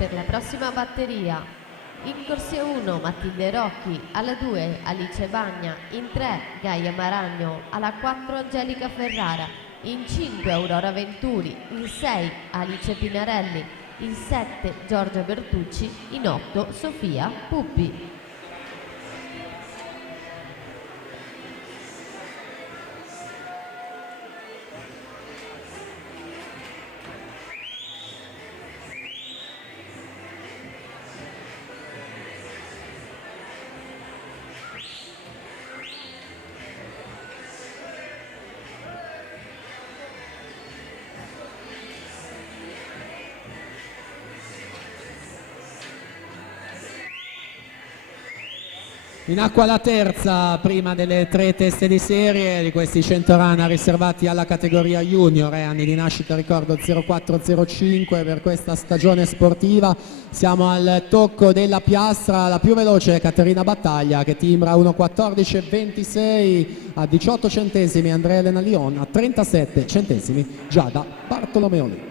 per la prossima batteria. In corsia 1 Matilde Rocchi, alla 2 Alice Bagna, in 3 Gaia Maragno, alla 4 Angelica Ferrara, in 5 Aurora Venturi, in 6 Alice Pinarelli, in 7 Giorgia Bertucci, in 8 Sofia Puppi. In acqua la terza, prima delle 3 teste di serie di questi 100 run riservati alla categoria junior, anni di nascita ricordo 0405 per questa stagione sportiva. Siamo al tocco della piastra, la più veloce è Caterina Battaglia che timbra 1:14.26, a 18 centesimi Andrea Elena Lion, a 37 centesimi Giada Bartolomeoli.